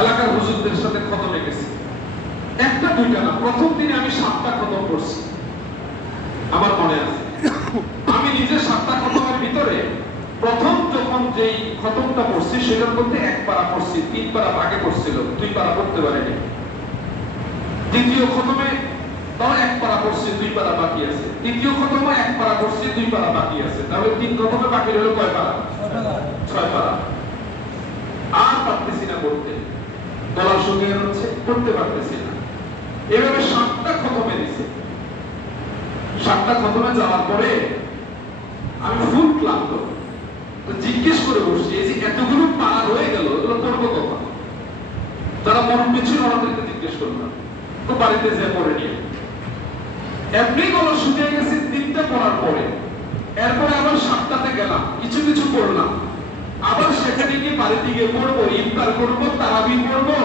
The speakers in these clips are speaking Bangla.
এলাকার হুজুরদের সাথে খতমে গেছি, একটা দুইটা না, প্রথম দিনে আমি 7টা খতম করছি। আমার মনে আছে আমি নিজে 7টা খতমের ভিতরে প্রথম যখন যেই খতমটা পড়ছি সেটার মধ্যে 1 পারা পড়ছি, 3 পারা বাকি পড়ছিল, 2 পারা পড়তে পারিনি। দ্বিতীয় খতমে তাও 1 পারা পড়ছি, 2 পারা বাকি আছে। তৃতীয় খতমে 1 পারা পড়ছি, 2 পারা বাকি আছে। তাহলে 3 খতমে বাকি হলো কয় পারা? 6 পারা। আর পারতেছি না পড়তে, গলা শুকিয়ে যাচ্ছে, পড়তে পারতেছি না। এভাবে 7টা খতমে দিছে। 7টা খতমে যাওয়ার পরে আমি ফুল ক্লান্ত, জিজ্ঞেস করে বসছি, এই যে এতগুলো পারা রয়ে গেল, এগুলো পড়বো কখন? যারা মুরব্বী ছিল ওনাদেরকে জিজ্ঞেস করলাম, তো বাড়িতে যে পড়ে নিয়ে এমনি গলা শুকিয়ে গেছে 3টা পড়ার পরে। এরপরে আবার 7টাতে গেলাম, কিছু কিছু পড়লাম, আবার সেখানে গিয়ে বাড়িতে গিয়ে পড়বো, ইফতার করবো, তারাবি পড়বো,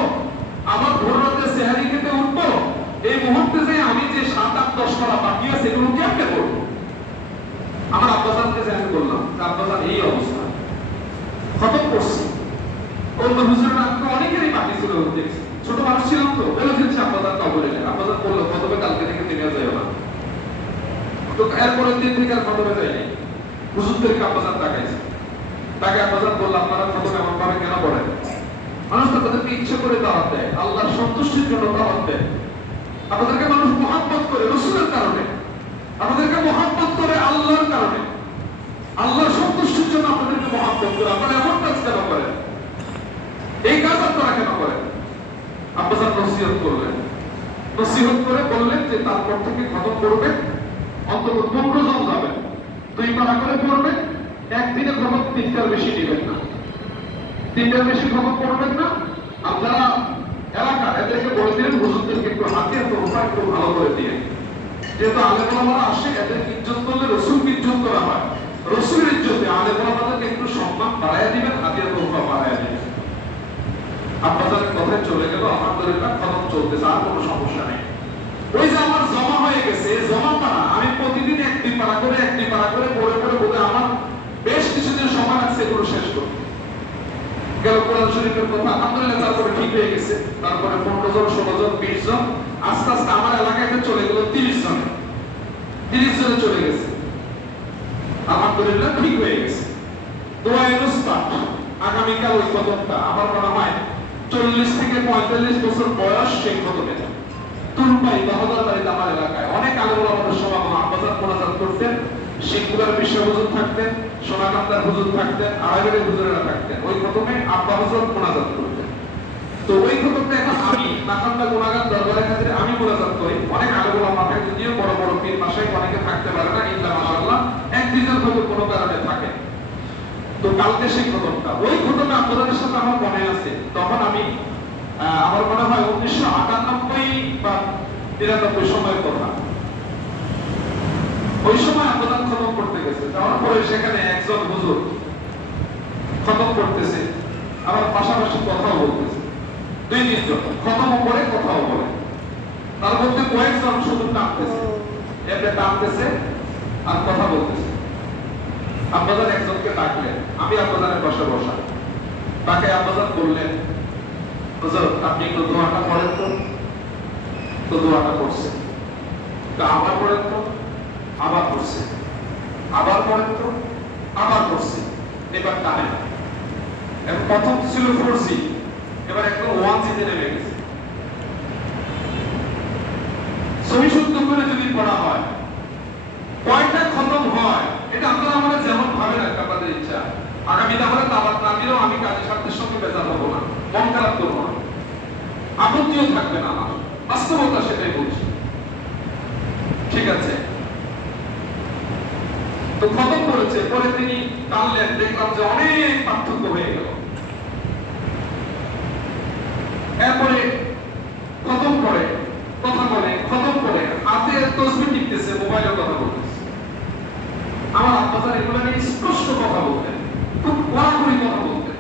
আবার ভোর রাতে সেহারি খেতে উঠবো। এই মুহূর্তে যে আমি যে 7, 8, 10 পারা বাকি আছে এগুলো কেমনে পড়বো? আমার আব্বাসানকে যে আমি বললাম, আব্বাসান এই অবস্থা, খতম করছি। অন্য হুজুরের আজকে অনেকেরই বাকি ছিল, দেখছি ছোট মানুষ ছিলাম তো, বলে দিচ্ছি আব্বাসান কবরে নেই। আব্বাসান বললো খতমে কালকে থেকে নেমে যায় না। তো এরপরে 3 থেকে আর খতমে যায়নি। হুজুরদেরকে আব্বাসান তাকাইছে, তাকে আব্বাসান বললাম, আপনারা খতমে এমন ভাবে কেন পড়েন? মানুষ তো তাদেরকে ইচ্ছা করে দাওয়াত দেয়, আল্লাহর সন্তুষ্টির জন্য দাওয়াত দেয়। আপনাদেরকে মানুষ মহব্বত করে রাসূলের কারণে, আপনাদেরকে মহব্বত করে আল্লাহর কারণে, আল্লাহর সন্তুষ্টির জন্য আপনাদেরকে মহব্বত করে। আপনারা এমন কাজ কেন করেন? এই কাজ আপনারা কেন করেন? আব্বাসান নসিহত করলেন, নসিহত করে বললেন যে তারপর থেকে খতম করবেন, অন্তত 15 জন যাবেন, 2 পারা করে পড়বেন, একদিনে খতম 3টার বেশি নেবেন না, 3টার বেশি খতম করবেন না। আপনারা এলাকা এদেরকে বলে দিলেন, হুজুরদেরকে একটু হাতে তোফা একটু ভালো করে দিয়ে, যেহেতু আলেম ওলামারা আসে, এদের ইজ্জত করলে রাসূলকে ইজ্জত করা হয়, রাসূলের ইজ্জতে আলেম ওলামাদেরকে একটু সম্মান বাড়ায়া দিবেন, হাতে তোফা বাড়ায়া দিবেন। আব্বাসানের কথায় চলে গেল, আলহামদুলিল্লাহ খতম চলতেছে, আর কোনো সমস্যা নেই। ওই যে আমার জমা হয়ে গেছে, জমা পারা আমি প্রতিদিন 1-2 পারা করে 1-2 পারা করে পড়ে পড়ে বোধহয় আমার বেশ কিছুদিন সময় লাগছে এগুলো শেষ করতে। গেল কোরআন শরীফের কথা, আলহামদুলিল্লাহ তারপরে ঠিক হয়ে গেছে। তারপরে 15 জন, 16 জন, 20 জন, আস্তে আস্তে আমার এলাকায় চলে গেল 30 জনে, 30 জনে চলে গেছে। আলহামদুলিল্লাহ ঠিক হয়ে গেছে। দোয়া ইনস্পাট, আগামীকাল ওই খতমটা আমার মনে হয় 40 থেকে 45 বছর বয়স সেই খতমে যায়। তুলপাই বাহাদুর বাড়িতে আমার এলাকায় অনেক আলেম ওলামাদের সমাগম, আব্বাসান মোনাজাত করতেন, শিবপুরের বিশ্ব হুজুর থাকতেন, সোনাকান্দার হুজুর থাকতেন, আড়াইবাড়ির হুজুরেরা থাকতেন। ওই খতমে আব্বা হুজুর মোনাজাত করতেন। তো ওই খতমটা এখন আমি নাকান্দা গুনাগান দরবারের খাতিরে আমি মোনাজাত করি। অনেক আলেম ওলামা থাকে, যদিও বড় বড় পীর মাশাইখ অনেকে থাকতে পারে না, ইল্লা মাশাআল্লাহ 1-2 জন হয়তো কোনো কারণে থাকে। তো কালকে সেই খতমটা, ওই খতমে আপনাদের সাথে আমার মনে আছে, তখন আমি আমার মনে হয় 1998 বা 93 সময়ের কথা। ওই সময় আব্বাসান খতম করতে গেছে, যাওয়ার পরে সেখানে একজন হুজুর খতম করতেছে, আবার পাশাপাশি কথাও বলতেছে, 2-3 জন খতমও করে কথাও বলে। তার মধ্যে কয়েকজন শুধু টানতেছে, এমনি টানতেছে আর কথা বলতেছে। আব্বাসান একজনকে ডাকলেন, আমি আব্বাসানের পাশে বসা, তাকে আব্বাসান বললেন, হুজুর আপনি একটু দোয়াটা পড়েন তো। তো দোয়াটা পড়ছে, আবার পড়েন তো, আবার পড়ছে, আবার পড়েন তো, আবার পড়ছে। এবার টানেন, এবং প্রথম ছিল 4G, এবার একদম 1G তে নেমে গেছে। সহি শুদ্ধ করে যদি পড়া হয়, কয়টা খতম হয় এটা আপনারা আমরা যেমন ভাবেন একটা আপনাদের ইচ্ছা। আগামী তাহলে দাওয়াত না দিলেও আমি কাজী সাহেবদের সঙ্গে বেজার হবো না, মন খারাপ করবো না, আপত্তিও থাকবে না আমার, বাস্তবতা সেটাই বলছি। ঠিক আছে, তো খতম করেছে, পরে তিনি টানলেন, দেখলাম যে অনেক পার্থক্য হয়ে গেল। এরপরে খতম করে কথা বলে, খতম করে হাতে তসবিহ টিপতেছে, মোবাইলে কথা বলতেছে। আমার আব্বাসান এগুলো নিয়ে স্পষ্ট কথা বলতেন, খুব কড়াকড়ি কথা বলতেন।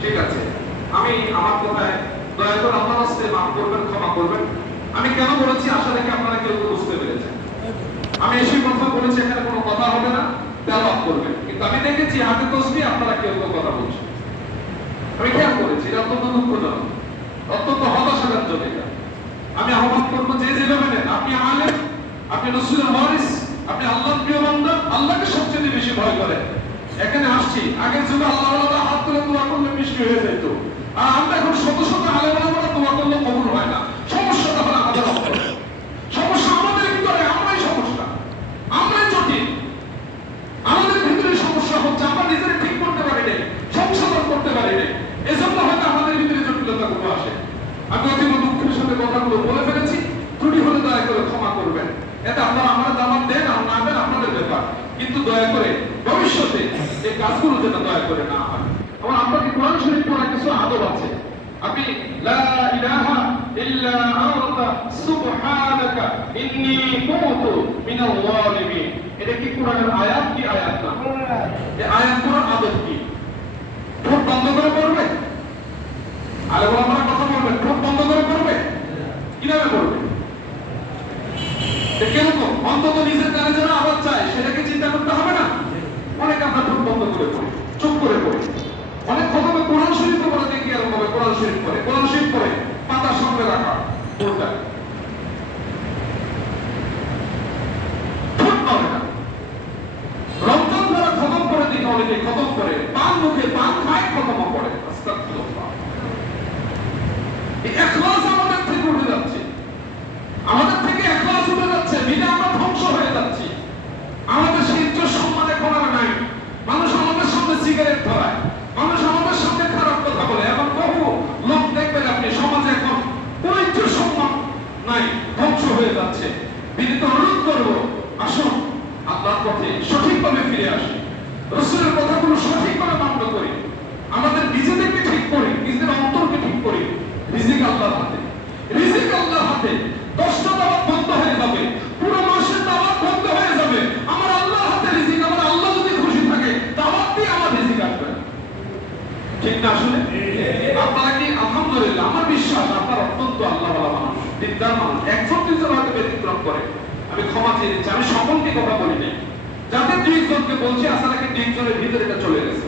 ঠিক আছে, আমি আমার কথায় দয়া করে আপনারা মাফ করবেন, ক্ষমা করবেন। আমি কেন বলেছি আশা রেখে আপনারা কেউ বুঝতে পেরেছেন। আমি এসে কথা বলেছি এখানে কোনো কথা হবে না, তেলাওয়াত করবেন, কিন্তু আমি দেখেছি হাতে তসবিহ আপনারা কেউ কথা বলছেন। আমি খেয়াল করেছি, এটা অত্যন্ত দুঃখজনক। যে যেভাবে নেন, আপনি আলেম, আপনি রাসূলের ওয়ারিস, আপনি আল্লাহর প্রিয় বান্দা, আল্লাহকে সবচেয়ে বেশি ভয় করেন। এখানে আসছি, আগের যুগে আল্লাহ ওয়ালা হাত তুলে দোয়া করলে বৃষ্টি হয়ে যেত, আর আমরা এখন শত শত আলেম ওলামারা দোয়া করলে কবুল হয় না। সমস্যাটা হলো আমাদের অন্তরে, সমস্যা আমাদের ভিতরে, আমরাই সমস্যা, আমরাই জটিল। আমাদের ভিতরে সমস্যা হচ্ছে আমরা নিজেরা ঠিক করতে পারি না, সংশোধন করতে পারি না, এজন্য হয়তো আমাদের ভিতরে জটিলতাগুলো আসে। আমি অতীব দুঃখের সাথে কথাগুলো বলে ফেলেছি, ত্রুটি হলে দয়া করে ক্ষমা করবেন। এটা আপনারা আমার দাওয়াত দেন আর না দেন আপনাদের ব্যাপার, কিন্তু দয়া করে ভবিষ্যতে এই কাজগুলো যেন দয়া করে না হয়। আমার আপনাকে কোরআন শরীফ পড়া কিছু আদব আছে। আপনি লা ইলাহা ইল্লা আনতা সুবহানাকা ইন্নী কুনতু মিনাল যালিমিন, এটা কি কোরআনের আয়াত কি আয়াত না? এই আয়াতগুলোর আদব কি? ঠোঁট বন্ধ করে পড়বে? আলেম ওলামারা কথা বলবেন, ঠোঁট বন্ধ করে পড়বে? কিভাবে পড়বে? কিরকম? অন্তত নিজের কানে যেন আওয়াজ চায় সেটাকে চিন্তা করতে হবে না? অনেক আমরা ঠোঁট বন্ধ করে পড়ি, চুপ করে পড়ি। অনেক খতমে কোরআন শরীফ পড়ে দেখি এরকম ভাবে কোরআন শরীফ পড়ে, কোরআন শরীফ পড়ে পাতার সামনে রাখা ঠোঁটটা ঠোঁট নড়ে না। রমজান ধরা খতম করে দিন, অনেকে খতম করে পান মুখে পান খায়, খতম করে। আস্তাগফিরুল্লাহ। এই ইখলাস আমাদের থেকে উঠে যাচ্ছে, আমাদের থেকে ইখলাস উঠে যাচ্ছে, বিনা আমরা ধ্বংস হয়ে যাচ্ছি। আমাদের সেই ইজ্জত সম্মান এখন আর নাই। মানুষ আমাদের সামনে সিগারেট ধরায়, মানুষ আমাদের সামনে খারাপ কথা বলে, এমন বহু লোক দেখবেন আপনি সমাজে এখন কোন ইজ্জত সম্মান নাই, ধ্বংস হয়ে যাচ্ছে। বিনীত অনুরোধ করবো, আসুন আল্লাহর পথে সঠিকভাবে ফিরে আসি, রাসূলের কথাগুলো সঠিকভাবে মান্য করি, আমাদের নিজেদেরকে ঠিক করি, নিজেদের অন্তরকে ঠিক করি। রিজিক আল্লাহর হাতে, রিজিক আল্লাহর হাতে। 10টা দাওয়াত বন্ধ হয়ে যাবে, পুরো মাসের দাওয়াত বন্ধ হয়ে যাবে, আমার আল্লাহর হাতে রিজিক। আমার আল্লাহ যদি খুশি থাকে দাওয়াত দিয়ে আমার রিজিক আসবে, ঠিক না? আসলে আপনারা কি আলহামদুলিল্লাহ, আমার বিশ্বাস আপনার অত্যন্ত আল্লাহওয়ালা মানুষ, দিনদার মানুষ। একজন দুইজন হয়তো ব্যতিক্রম করে, আমি ক্ষমা চেয়ে দিচ্ছি, আমি সকলকে কথা বলি নাই। যাদের 2 জনকে বলছি আসলে কি 2 জনের ভিতরে এটা চলে গেছে,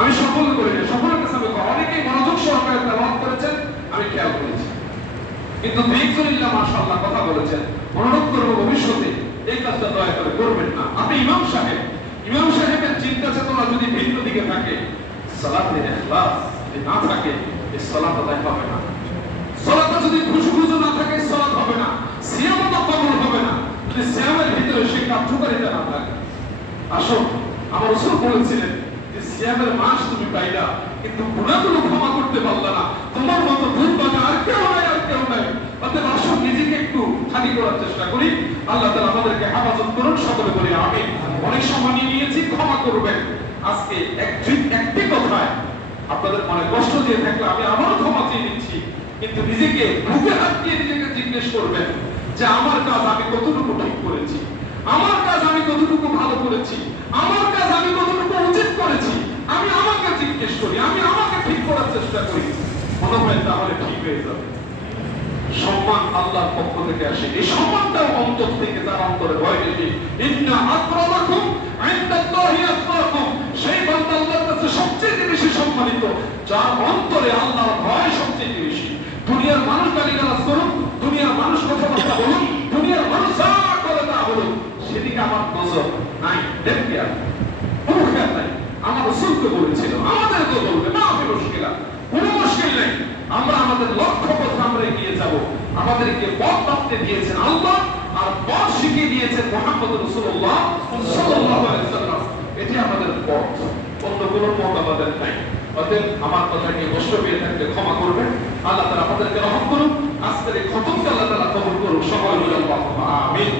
আমি সকলকে করি না, সকলের কাছে আমি অনেকেই মনোযোগ সহকারে তেলাওয়াত করেছেন, আমি খেয়াল করেছি, কিন্তু 2 জনিল্লাহ মাশাআল্লাহ কথা বলেছেন। অনুরোধ করব ভবিষ্যতে এই কাজটা দয়া করে করবেন না। আপনি ইমাম সাহেবের চিন্তা চেতনা যদি ভিন্ন দিকে থাকে, সালাতের ইখলাস যদি না থাকে, এই সালাত আদায় হবে না। সালাতে যদি খুশু না থাকে, সালাত হবে না। সিয়ামত কবুল হবে না যদি সিয়ামের ভিতরে সেই কার্যকারিতা না থাকে। আসুন, আমার রাসূল বলেছিলেন যে সিয়ামের মাস তুমি পাইলা, কিন্তু গুনাহগুলো ক্ষমা করতে পারলা না, তোমার মতো দুর্ভাগা আর কেউ নাই, আর কেউ নাই। অতএব আসুন নিজেকে একটু খালি করার চেষ্টা করি। আল্লাহ তাআলা আমাদেরকে হেফাজত করুন, সকলে বলি আমিন। অনেক সময় নিয়েছি, ক্ষমা করবেন। আজকে একটি কথায় আপনাদের মনে কষ্ট দিয়ে থাকলে আমি আবারও ক্ষমা চেয়ে নিচ্ছি, কিন্তু নিজেকে বুকে হাত দিয়ে নিজেকে জিজ্ঞেস করবেন যে আমার কাজ আমি কতটুকু ঠিক করেছি, আমার কাজ আমি কতটুকু ভালো করেছি, আমার কাজ আমি কতটুকু উচিত করেছি। আমি আমাকে জিজ্ঞেস করি, আমি আমাকে ঠিক করার চেষ্টা করি, মনে হয় তাহলে ঠিক হয়ে যাবে। সম্মান আল্লাহর পক্ষ থেকে আসে, এই সম্মানটাও অন্তর থেকে, তার অন্তরে ভয় বেশি। ইন্না আকরামাকুম ইনদাল্লাহি আতকাকুম, সেই বান্দা আল্লাহর কাছে সবচেয়ে বেশি সম্মানিত যার অন্তরে আল্লাহর ভয় সবচেয়ে বেশি। দুনিয়ার মানুষ গালিগালাজ করুন, দুনিয়ার মানুষ কথাবার্তা বলুন, দুনিয়ার মানুষ যা করে তা বলুন, সেদিকে আমার নজর নাই, দেখি আর কোনো খেয়াল নাই। আমার রাসূলকে বলেছিল, আমাদেরকে বলবে না, আমি মুশকিলা, কোনো মুশকিল নেই, আমরা আমাদের লক্ষ্য পথে আমরা এগিয়ে যাব। আমাদেরকে পথ বাততে দিয়েছেন আল্লাহ, আর পথ শিখিয়ে দিয়েছেন মুহাম্মদ রাসূলুল্লাহ সাল্লাল্লাহু আলাইহি ওয়াসাল্লাম। এটি আমাদের পথ, অন্য কোনো পথ আমাদের নাই। অতএব আমার কথাকে কষ্ট পেয়ে থাকলে ক্ষমা করবেন। আল্লাহ তাআলা আমাদেরকে রহম করুন। আজকের এই খতমকে আল্লাহ তাআলা কবুল করুন। সকলে বলি আল্লাহুম্মা আমিন।